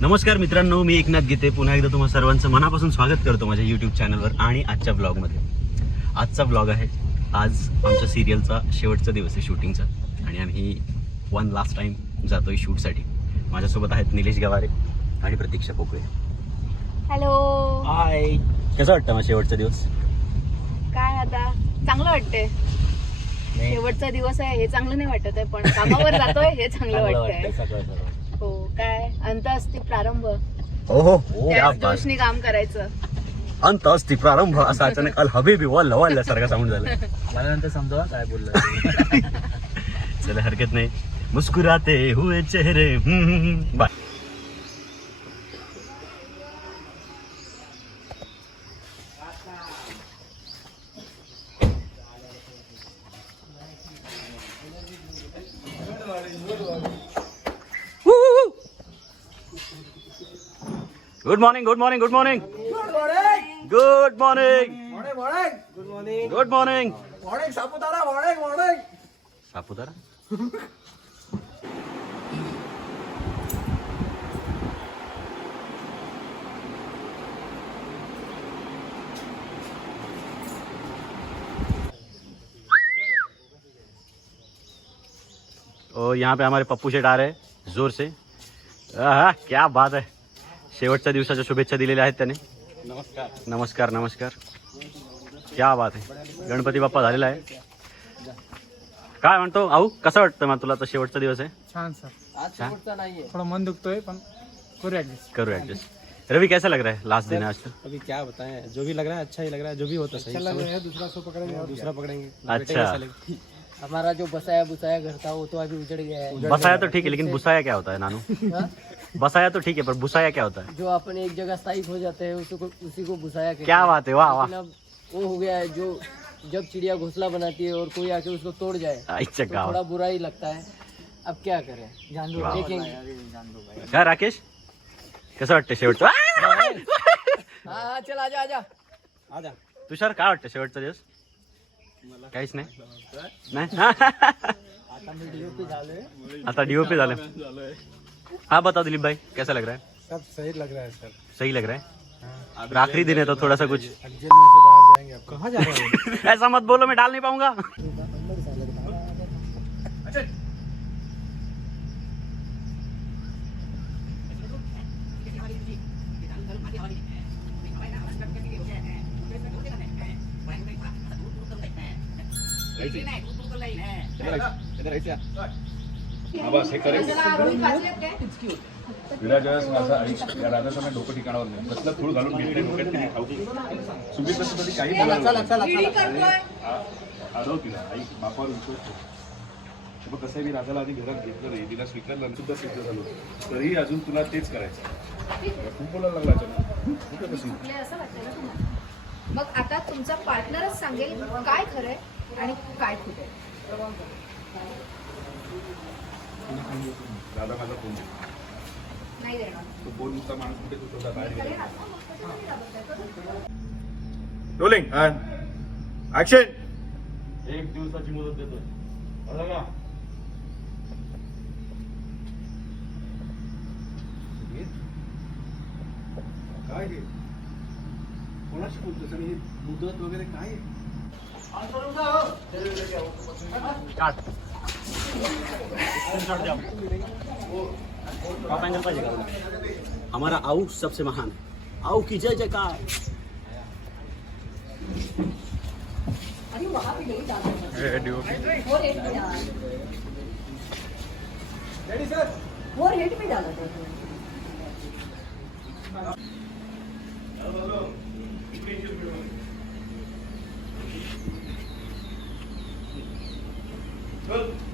नमस्कार मित्रांनो मी एकनाथ गीते. पुन्हा एकदा तुम्हा सर्वांचं मनापासून स्वागत करतो माझ्या यूट्यूब चॅनलवर आणि आजच्या ब्लॉगमध्ये आजचा ब्लॉग आहे आज आमच्या सिरियलचा शेवटचा दिवस आहे शूटिंगचा आणि आम्ही वन लास्ट टाईम जातोय शूटसाठी माझ्यासोबत आहेत निलेश गवारे आणि प्रतीक्षा पोकळे. हॅलो हाय कसं वाटतं मग शेवटचा दिवस? काय आता? चांगलं वाटतंय. शेवटचा दिवस आहे हे चांगलं नाही वाटत आहे पण कामावर जातोय हे चांगलं वाटतंय. हो काय? अंत असती प्रारंभ. हो हो. जोशनी काम करायचं. अंत असती प्रारंभ. असा अचानक अल हबीबी वल्ल साऊंड झाला. मला नंतर समजावा काय बोललं. चला हरकत नाही. मुस्कुराते हुए चेहरे. Bye. Good morning good morning good morning good morning good morning Saputara और यहाँ पे हमारे पप्पू शेट आ रहे हैं ज़ोर से। आहा, क्या बात आहे शेवटच्या दिवसाच्या शुभेच्छा दिलेल्या आहेत त्याने. नमस्कार. नमस्कार नमस्कार. क्या बात आहे. गणपती बाप्पा झालेला आहे. काय म्हणतो आऊ कसं वाटतं मग तुला आता शेवटचा दिवस आहे? छान सर. आज शेवटचा थोड़ा मन दुखतोय पण करू ऍडजस्ट. करू ऍडजस्ट. रवि कैसा लग रहा है लास्ट दिन है आज का अभी क्या बताएं जो भी लग रहा है अच्छा ही लग रहा है जो भी होता सही। लग रहा है दूसरा सो पकड़ेंगे और दूसरा पकड़ेंगे। अच्छा। हमारा जो बसाया बुसाया घर था वो तो अभी उजड़ गया है। बसाया तो ठीक है लेकिन बुसाया क्या होता है नानू? हाँ? बसाया तो ठीक है पर बुसाया क्या होता है? जो अपन एक जगह स्थायिक हो जाते हैं उसी को उसी को बुसाया कहते क्या बात है वाह वाह। वो हो गया है जो जब चिड़िया घोसला बनाती है और कोई आके उसको तोड़ जाए अच्छा तो थोड़ा बुरा ही लगता है। अब क्या करें? जान दो देखेंगे। काय राकेश? कसं वाटतं शेवटचं आ! हाँ? चल आजा आजा। आजा। तुषार काय वाटतं शेवटचा दिवस काहीच नाही नाही आता डीओपी झालं हाँ बताओ दिलीप भाई कैसा लग रहा है? सब सही लग रहा है सर। सही लग रहा है? और आखिरी दिन है तो थोड़ा सा कुछ जेल में से बाहर जाएँगे आप कहाँ जा रहे हैं? ऐसा मत बोलो मैं डाल नहीं पाऊँगा। विराजस माझा आई या राधाचं डोकं ठिकाणावर नाही. कसलं थूळ घालून घेतले डोक्यात तिने खाऊ सुमित तसं कधी काही आडव तिला आई बापावर विश्वास. हे बघ कसं आहे, मी राधाला आधी घरात घेतलं नाही. तिला स्वीकारलं सुद्धा सिद्ध झालो. तरीही अजून तुला तेच करायचं खूप बोलायला लागला अचानक. बसून. मग आता तुमचा पार्टनरच सांगेल काय खरंय आणि काय खोटंय राधा माझा फोन दे. नाही देणार. तो फोन नुसता माणूस कुठे तू स्वतः बाहेर गेला. रोलिंग ऍक्शन एक दिवसाची मुदत देतोय. काय हे कोणाशी बोलतोस? आणि हे मुदत वगैरे काय आहे? टॉप एंगल हमारा आऊ सबसे महान है। आऊ की जय जयकार। वो रेट में डाला था। 끝.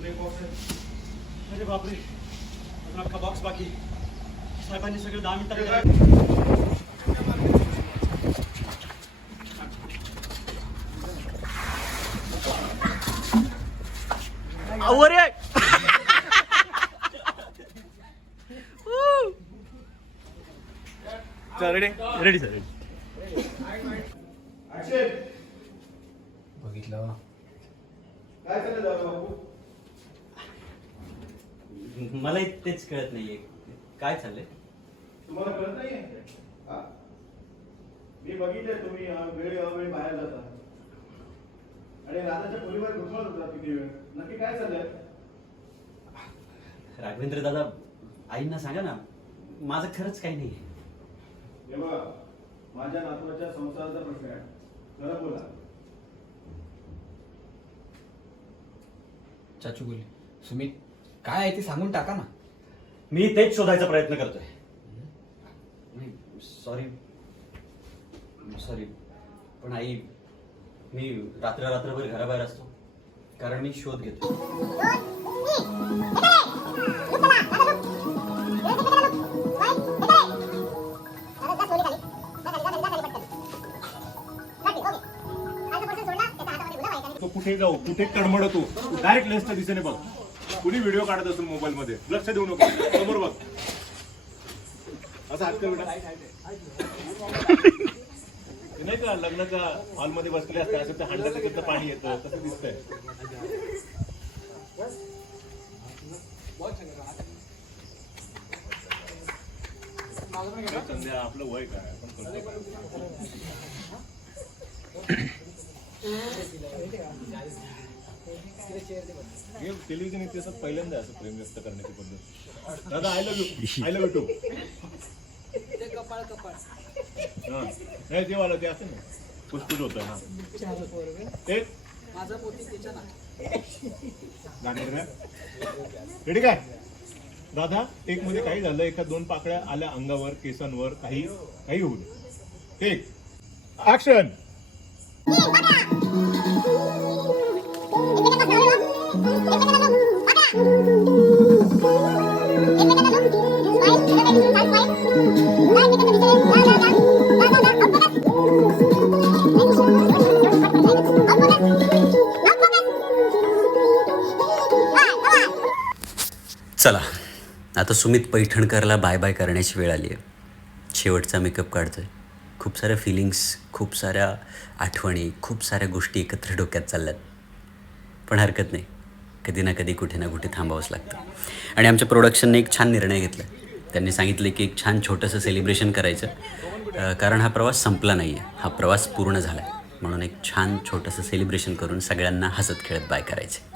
अरे बापरे अजून अख्खा बॉक्स बाकी। साहेबांनी सगळे दहा मिनिटात वर आहे रेडी रेडी सर रेडी बघितलं मलाही तेच कळत नाहीये. काय चाललंय? तुम्हाला कळत नाहीये? हा? मी बघितलंय तुम्ही वेळ अवेळी बाहेर जाता. आणि राधाच्या खोलीवर घुसवत होता किती वेळ. नक्की काय चाललंय? राघवेंद्र दादा आईंना सांगा ना माझं खरंच काही नाही हे बघा माझ्या नातवाच्या संसाराचा प्रश्न आहे. खरं बोला. चाचू बोल सुमित काय आहे ते सांगून टाका ना. मी तेच शोधायचा प्रयत्न करतोय. सॉरी सॉरी पण आई मी रात्र रात्रभर घराबाहेर असतो. कारण मी शोध घेतो तो कुठे जाऊ? कुठे तडमड तू डायरेक्ट लेन्सच्या दिशेने बघ. कुणी व्हिडिओ काढत असेल मोबाईल मध्ये? लक्ष देऊ नको. समोर बघ. असा हात कर बेटा? ते नाही का लग्नाच्या हॉलमध्ये बसले असतात असं ते हांड्याचं तिथं पाणी येतं तसं दिसतंय. संध्या आपलं वय काय? आपण करतो हे टेलिव्हिजन इतिहासात पहिल्यांदा असं प्रेम व्यक्त करण्याची पद्धत. दादा I love you I love you too हा. नाही ते वाला ते असं ना पुष्पुट होतं हा. ते? गाणे रेडी काय? दादा एक मध्ये काही झालं एका दोन पाकळ्या आल्या अंगावर केसांवर काही काही होऊ एक. ऍक्शन चला. आता सुमित पैठणकरला बाय बाय करण्याची वेळ आली आहे शेवटचा मेकअप काढतोय. खूप साऱ्या फिलिंग्स खूप साऱ्या आठवणी खूप साऱ्या गोष्टी एकत्र डोक्यात चालल्यात. पण हरकत नाही. कधी ना कधी कुठे ना कुठे थांबावंच लागतं. आणि आमच्या प्रोडक्शनने एक छान निर्णय घेतला. त्यांनी सांगितलं की एक छान छोटंसं सेलिब्रेशन करायचं. कारण हा प्रवास संपला नाही आहे हा प्रवास पूर्ण झाला आहे म्हणून एक छान छोटंसं सेलिब्रेशन करून सगळ्यांना हसत खेळत बाय करायचे.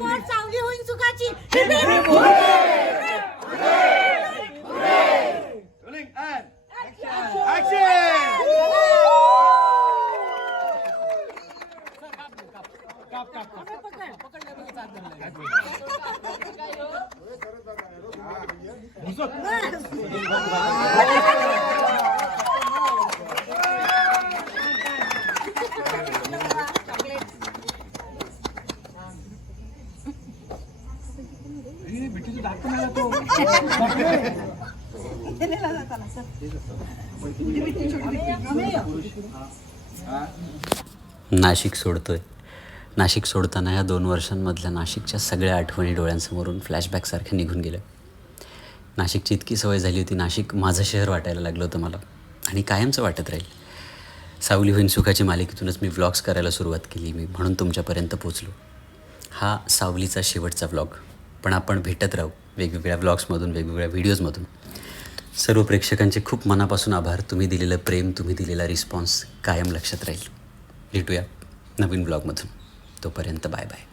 चांगली होईल सुखाची. नाशिक सोडतोय. नाशिक सोडताना या दोन वर्षांमधल्या नाशिकच्या सगळ्या आठवणी डोळ्यांसमोरून फ्लॅशबॅकसारख्या निघून गेल्या नाशिकची इतकी सवय झाली होती नाशिक माझं शहर वाटायला लागलं होतं मला. आणि कायमचं वाटत राहील. सावली होईन सुखाची मालिकेतूनच मी व्लॉग्स करायला सुरुवात केली मी म्हणून तुमच्यापर्यंत पोचलो हा सावलीचा शेवटचा व्लॉग पण आपण भेटत राहू. वेगवेगळ्या व्लॉग्समधून वेगवेगळ्या व्हिडिओजमधून सर्व प्रेक्षकांचे खूप मनापासून आभार. तुम्ही दिलेलं प्रेम तुम्ही दिलेला रिस्पॉन्स कायम लक्षात राहील. भेटूया नवीन ब्लॉगमधून तोपर्यंत बाय बाय